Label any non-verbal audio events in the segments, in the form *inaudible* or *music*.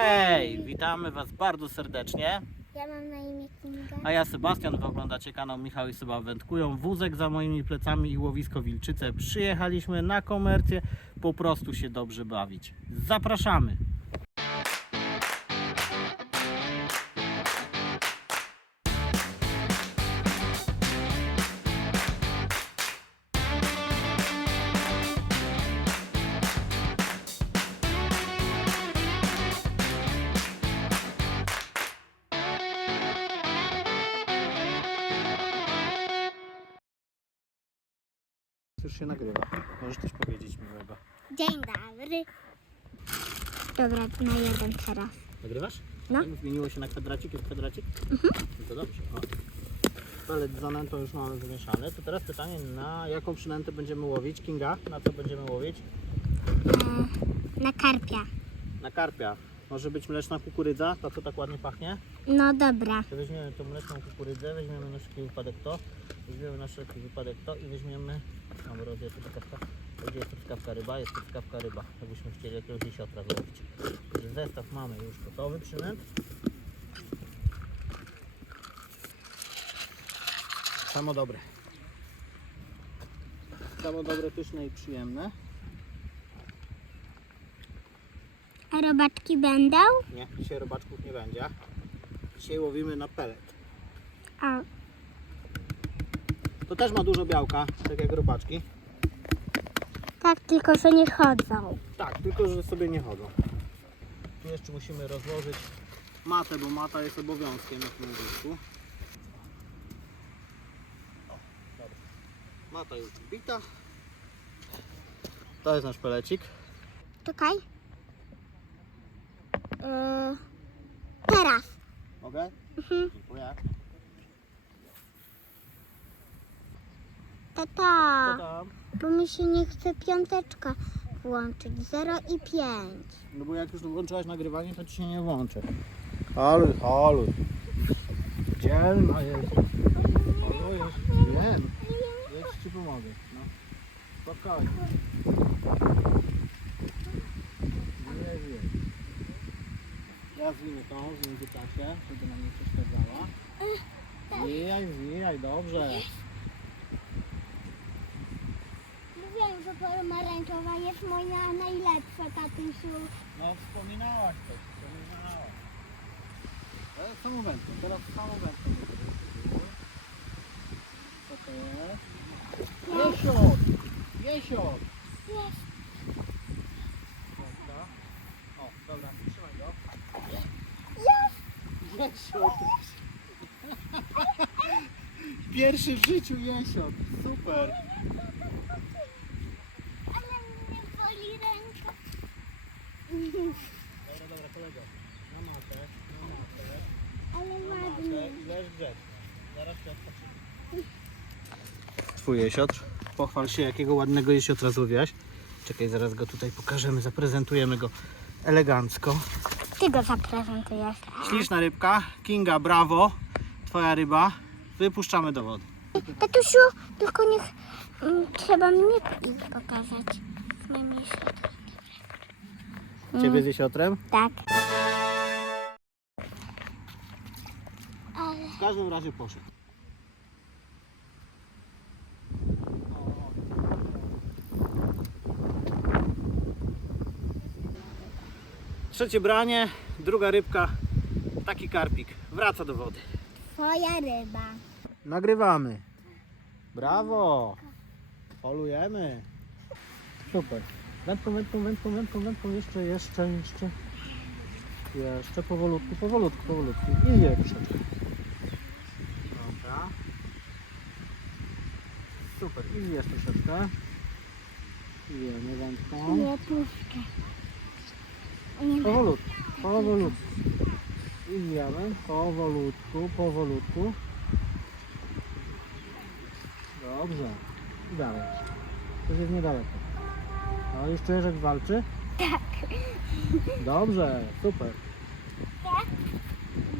Hej, witamy Was bardzo serdecznie. Ja mam na imię Kinga. A ja Sebastian, Wy oglądacie kanał Michał i Seba Wędkują. Wózek za moimi plecami i łowisko Wilczyce. Przyjechaliśmy na komercję, po prostu się dobrze bawić. Zapraszamy! Już się nagrywa. Możesz coś powiedzieć miłego. Dzień dobry. Dobra, na jeden teraz. Nagrywasz? No. Zmieniło się na kwadracik, jest kwadracik? Mhm. No to dobrze. O. Z zanętą już mamy wymieszane. To teraz pytanie, na jaką przynętę będziemy łowić? Kinga, na co będziemy łowić? E, na karpia. Na karpia. Może być mleczna kukurydza, ta co tak ładnie pachnie. No dobra. To weźmiemy tą mleczną kukurydzę, weźmiemy na wszelki wypadek to, weźmiemy na wszelki wypadek to i weźmiemy, mam rozję tu truskawka, gdzie jest truskawka ryba, jest truskawka ryba, jakbyśmy chcieli jakiegoś jesiotra złowić. Zestaw mamy już gotowy przynęt. Samo dobre. Samo dobre, pyszne i przyjemne. A robaczki będą? Nie, dzisiaj robaczków nie będzie. Dzisiaj łowimy na pelet. A, To też ma dużo białka, tak jak robaczki. tak, tylko że nie chodzą. Tak, tylko że sobie nie chodzą. Tu jeszcze musimy rozłożyć matę, bo mata jest obowiązkiem na tym łowisku. O, dobra. Mata już wbita. To jest nasz pelecik. Czekaj. E, teraz. Mogę? Mhm. Dziękuję. Co Tata, tam? bo mi się nie chce piąteczka włączyć. 0 i 5. No bo jak już włączyłaś nagrywanie, to ci się nie włączy. Haluj, haluj. Dzielna jest. Haluj, wiem. Ja ci pomogę. No. Spokojnie. Nie wiem. Ja zwinę tą w międzyczasie, żeby nam nie przeszkadzała. Zwijaj, zwijaj, dobrze. Mówiłem, że pomarańczowa jest moja najlepsza, tatusiu. No wspominałaś to, wspominałaś. Ale samą wędką, teraz samą wędką. Co to jest? Jesiot! Jesiot! Jest. Wędka. O, dobra, trzymaj go. Jesiot! *laughs* Pierwszy w życiu jesiot. Super. Ale mnie boli ręka. Dobra, dobra, kolego. Na matę, na matę, Ale na ładnie. Leż grzecznie. Zaraz się odpoczymy. Twój jesiotr. Pochwal się, jakiego ładnego jesiotra złowiłaś. Czekaj, zaraz go tutaj pokażemy, zaprezentujemy go elegancko. Ty go zaprezentujesz. Śliczna rybka, Kinga, brawo, twoja ryba. Wypuszczamy do wody. Tatusiu, tylko niech mm, trzeba mnie pokazać. Z moim jesiotrem. Ciebie z jesiotrem? Tak. Każdym razie poszedł. Trzecie branie, druga rybka, taki karpik. Wraca do wody. twoja ryba. Nagrywamy. Brawo. Polujemy. Super. Wędką, wędką, wędką, wędką, wędką. Jeszcze, jeszcze, jeszcze. Jeszcze powolutku, powolutku, powolutku. I wie troszeczkę. Dobra. Super. I zjesz troszeczkę. I wiemy wędką. Nie ma. Powolutku, powolutku. I zjemy. Powolutku, powolutku. Dobrze. I dalej. To jest niedaleko. A już czujesz, jak walczy? Tak. Dobrze, super.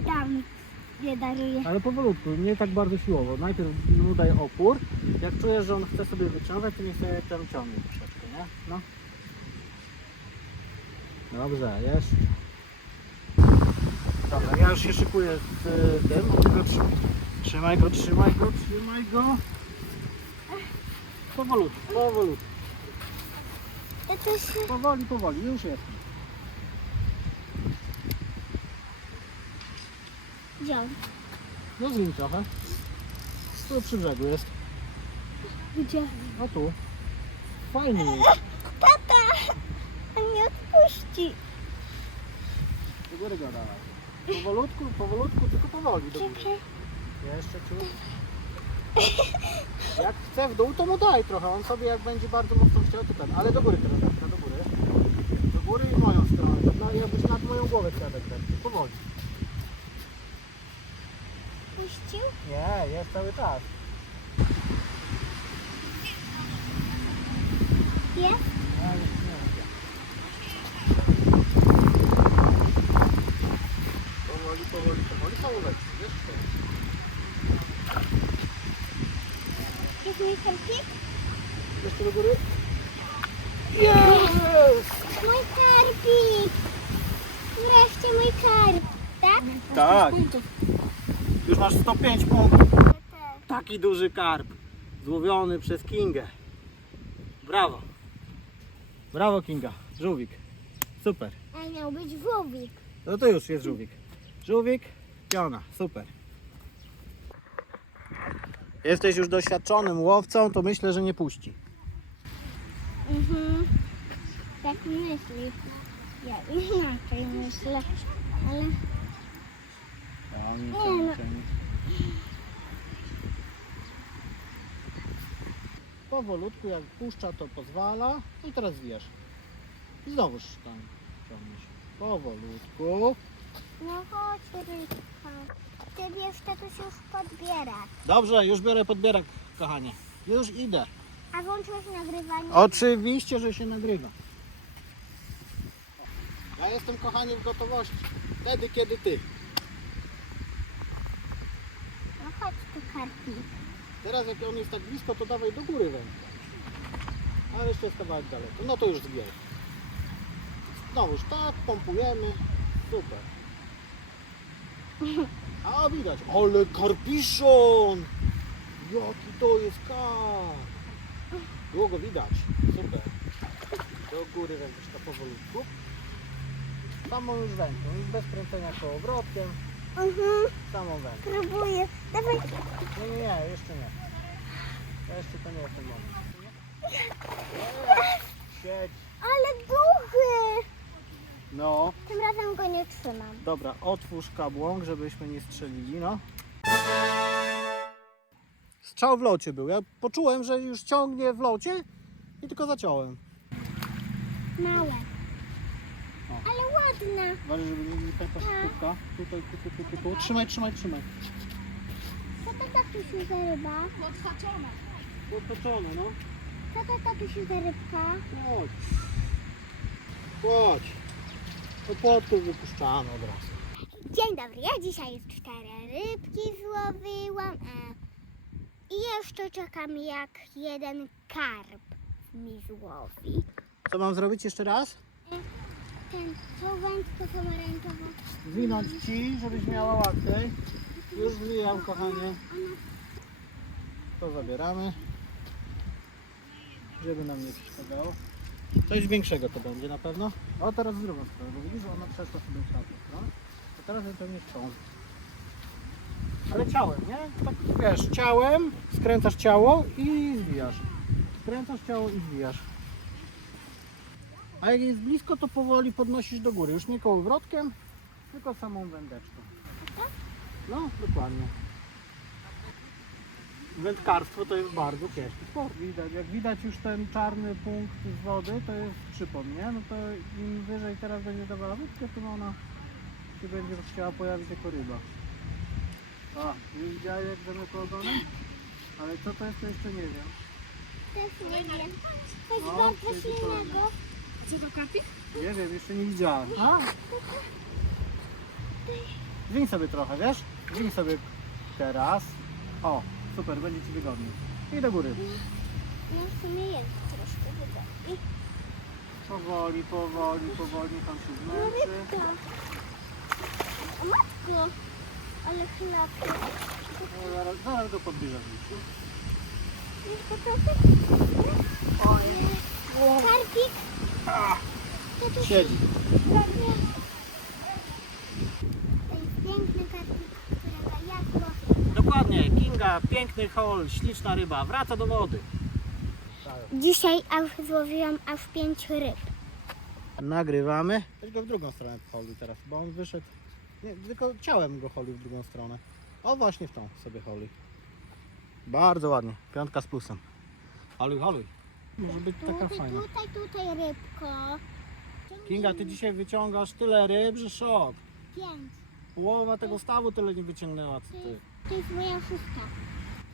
Dam. Nie daruję. Ale powolutku, nie tak bardzo siłowo. Najpierw mu daj opór. Jak czujesz, że on chce sobie wyciągać, to niech sobie tam ciągnie troszeczkę, nie? No. Dobrze, jeszcze. Ja już się szykuję z y, tym. Trzymaj go, trzymaj go, trzymaj go. Powolutku, powolutku. Też Powoli, powoli, już jest. Wziął. No zwiń trochę. Tu przy brzegu jest. Gdzie? O tu. Fajnie jest. Tata! On nie odpuści. Do góry go dawaj. Powolutku, powolutku, tylko powoli do góry. Czekaj. Jeszcze ciut. Jak chce w dół, to mu daj trochę. On sobie jak będzie bardzo mocno chciał, to ten. Ale do góry teraz, do góry. Do góry i w moją stronę. No jakbyś nad moją głowę chciał tak. Powoli. Puścił? Nie, jest cały czas. Jest? Ja już nie wiem. Powoli, powoli, powoli, powoli leci, wiesz? Jest mój karpik? Jeszcze do góry. Jest! Mój karpik! Wreszcie mój karp. Tak? Tak. Już masz 105 punktów. Taki duży karp. Złowiony przez Kingę. Brawo. Brawo Kinga. Żółwik. Super. A miał być włowik. No to już jest żółwik. Żółwik, piona. Super. Jesteś już doświadczonym łowcą, to myślę, że nie puści. Mhm. Tak myśli. Ja inaczej myślę. Ale. Powolutku, jak puszcza, to pozwala. I teraz wiesz. I znowuż tam ciągniesz. Powolutku. no chodź rybka. Ty wiesz, to już podbiera. Dobrze, już biorę podbierak, kochanie. Już idę. A włączyłeś nagrywanie? Oczywiście, że się nagrywa. Ja jestem, kochanie, w gotowości. Wtedy, kiedy ty. No Teraz, jak on jest tak blisko, to dawaj do góry wędkę. Ale jeszcze jest kawałek daleko. No to już zbieraj. Znowuż tak, pompujemy. Super. A widać, ale karpiszon! Jaki to jest karp! Długo widać, super. Do góry wędeczka powolutku. Samą już wędką, już bez kręcenia kołowrotkiem, Mhm, samą wędką. próbuję. Dawaj. Nie, nie, nie, jeszcze nie. Jeszcze to nie jest ten moment. Siedź. Ale duchy! No, Tym razem go nie trzymam. dobra, otwórz kabłąk, żebyśmy nie strzelili, no. Strzał w locie był. Ja poczułem, że już ciągnie w locie i tylko zaciąłem. Małe. Ale ładna. Uważaj, żeby nie pękła szybkówka. Tutaj, tu, tu, tu, tu, tu. Trzymaj, trzymaj, trzymaj. Co to tatusiu za ryba? Podtoczone, no. Co to tatusiu za rybka? Chodź. Chodź. To płotków wypuszczamy od razu. Dzień dobry, ja dzisiaj cztery rybki złowiłam. I jeszcze czekam jak jeden karp mi złowi. Co mam zrobić jeszcze raz? Zwinąć ci, żebyś miała łatwiej. Już zwijam, kochanie. To zabieramy. Żeby nam nie przeszkadzało. Coś większego to będzie na pewno. O, teraz z drugą stronę, bo widzisz, że ona przeszła sobie w tamtą stronę. To teraz tą. Ale ciałem, nie? Tak wiesz, ciałem, skręcasz ciało i zwijasz. Skręcasz ciało i zwijasz. A jak jest blisko, to powoli podnosisz do góry. Już nie kołowrotkiem, tylko samą wędeczką. No, dokładnie. Wędkarstwo to jest bardzo ciężki sport. Widać, jak widać już ten czarny punkt z wody, to jest przypon, nie? No to im wyżej teraz będzie dawała wódkę, tym ona się będzie chciała pojawić jako ryba. O, już widziałeś jak zamykał ogonem? Ale co to jest, to jeszcze nie wiem. Też nie wiem. Coś No, bardzo to jest silnego. Nie wiem, jeszcze nie widziałem. A? Dźwiń sobie trochę, wiesz? Dźwiń sobie teraz. O, super, będzie Ci wygodniej. I do góry. No w sumie jest troszkę wygodniej. Powoli, powoli, powoli, tam się No zmęczy. rybka. O matko. Ale chlapy. No, zaraz, zaraz go podbierzemy. Jest gotowy? Karpik. To tu Siedzi. piękny karpik, którego. Dokładnie, Kinga, piękny hol, śliczna ryba, wraca do wody. Dzisiaj aż złowiłam aż pięć ryb. Nagrywamy. Weź go w drugą stronę holi teraz, bo on wyszedł. Nie, tylko ciałem go holi w drugą stronę. O właśnie w tą sobie holi. Bardzo ładnie, piątka z plusem. Haluj, haluj. Może być taka Tutaj, fajna. tutaj, tutaj rybko. Kinga, ty dzisiaj wyciągasz tyle ryb, że szok. Pięć. Połowa tego stawu tyle nie wyciągnęła co ty. To jest moja szóstka,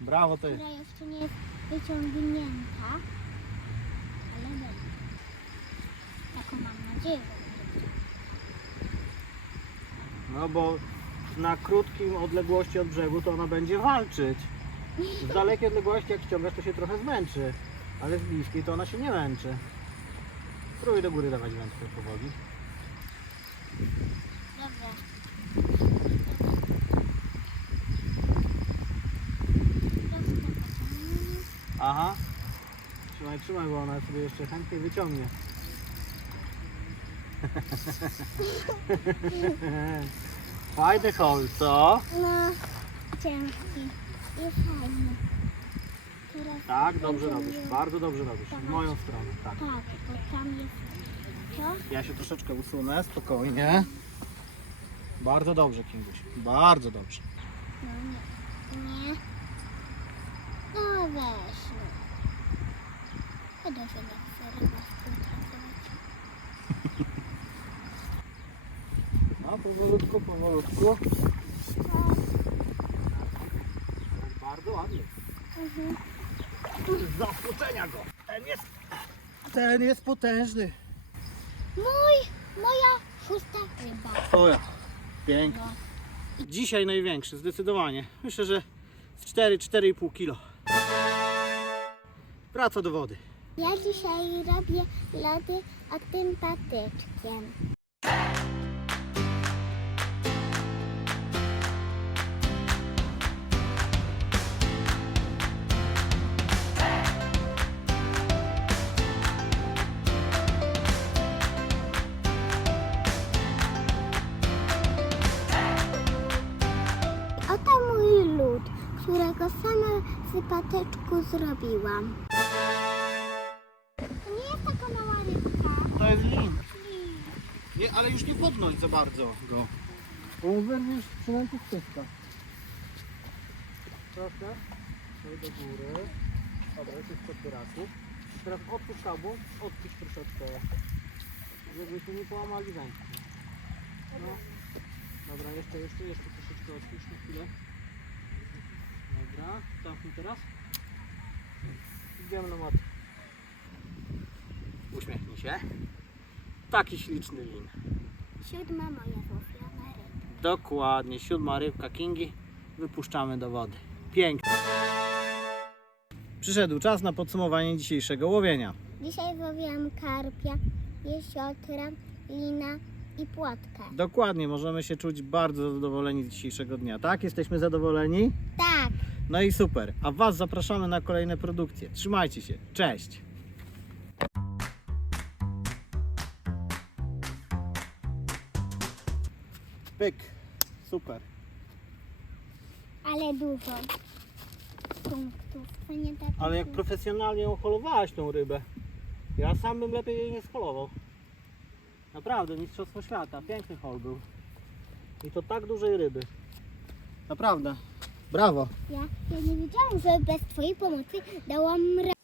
Brawo ty. która jeszcze nie jest wyciągnięta. Ale będzie. Taką mam nadzieję, że będzie wyciągnięta. No bo na krótkim odległości od brzegu to ona będzie walczyć. Z dalekiej odległości jak ściągasz to się trochę zmęczy. Ale z bliskiej to ona się nie męczy. Spróbuj do góry dawać wędkę powoli. Dobra. Aha. Trzymaj, trzymaj, bo ona sobie jeszcze chętnie wyciągnie. *laughs* Fajny hol, co? No, ciężki i fajny. Tak, dobrze robisz. Bardzo dobrze robisz. W moją stronę, tak. Tak, bo tam jest to. Ja się troszeczkę usunę, spokojnie. Bardzo dobrze, Kinguś. Bardzo dobrze. No nie. Nie. No weź. No. Ryba współpracować. *laughs* No, powolutku, powolutku. No. Bardzo ładnie. Mhm. Zaskoczenia go. Ten jest... Ten jest potężny. Mój, moja szósta ryba. O ja. Piękny. Dzisiaj największy, zdecydowanie. Myślę, że z 4-4,5 kilo. Wraca do wody. Ja dzisiaj robię lody a tym patyczkiem. Zrobiłam. To nie jest taka mała rybka. To jest lin. Nie, ale już nie podnoś za bardzo go. Bo wyrwiesz przynęty pyska. Troszkę. Daj do góry. Dobra, już jest pod tyrasu. Teraz odpuść kabum, odpuść troszeczkę. Żebyśmy nie połamali wędki. No. Dobra, jeszcze, jeszcze, jeszcze troszeczkę odpuść na chwilę. Dobra, zamknij teraz. Idziemy na mat. Uśmiechnij się. Taki śliczny lin. Siódma moja ryba. Dokładnie, siódma rybka Kingi. Wypuszczamy do wody. Pięknie. Przyszedł czas na podsumowanie dzisiejszego łowienia. Dzisiaj złowiłam karpia, jesiotra, lina i płotkę. Dokładnie, możemy się czuć bardzo zadowoleni z dzisiejszego dnia. Tak? Jesteśmy zadowoleni? Tak, No i super. A Was zapraszamy na kolejne produkcje. Trzymajcie się. Cześć. Pyk. Super. ale dużo punktów. To nie tak. Ale jak profesjonalnie oholowałaś tą rybę. Ja sam bym lepiej jej nie scholował. Naprawdę, mistrzostwo świata. Piękny hol był. I to tak dużej ryby. Naprawdę. Brawo. Ja, ja nie wiedziałam, że bez twojej pomocy dałam radę.